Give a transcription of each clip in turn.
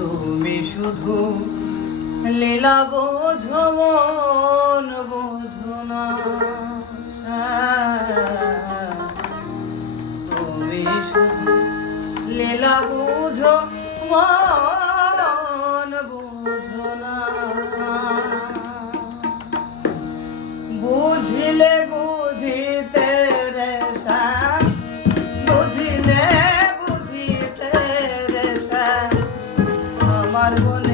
তুমি শুধু লীলা বোঝো, মন বোঝো না, তুমি শুধু লীলা বোঝো, মন বোঝো না। বুঝলে বুঝ i don't Margolin.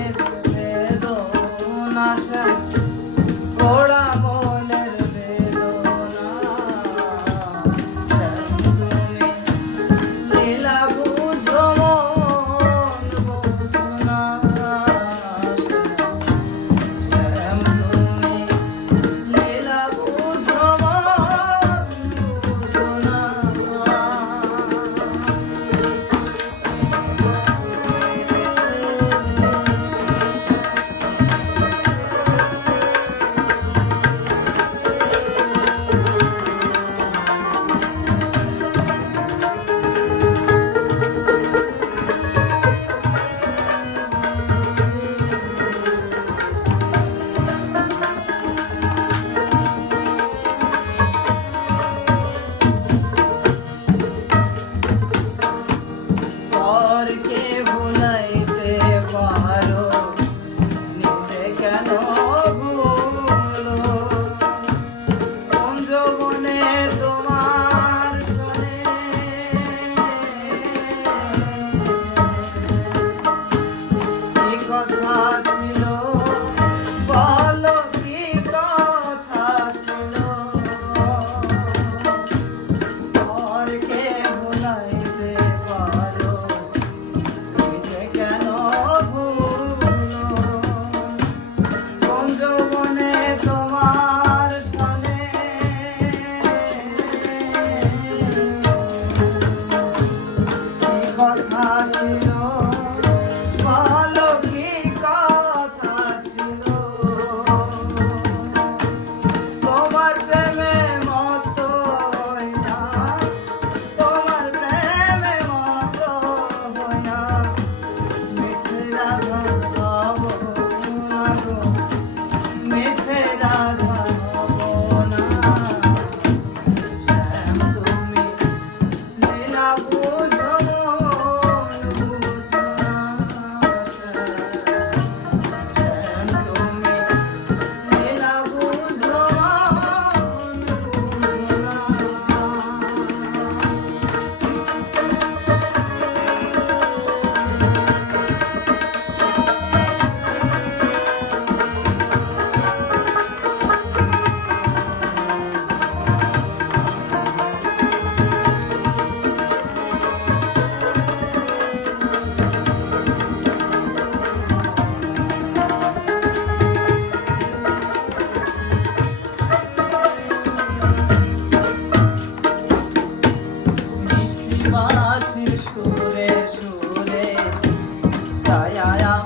哎呀呀。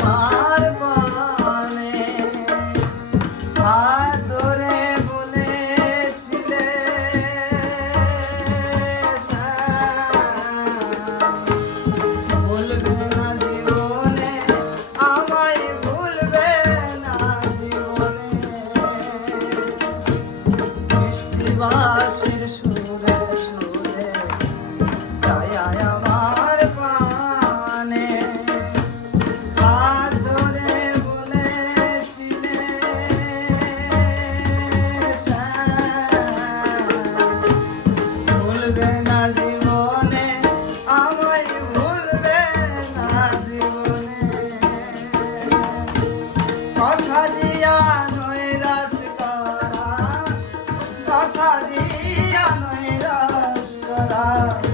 রাজিয়া নয় রাজ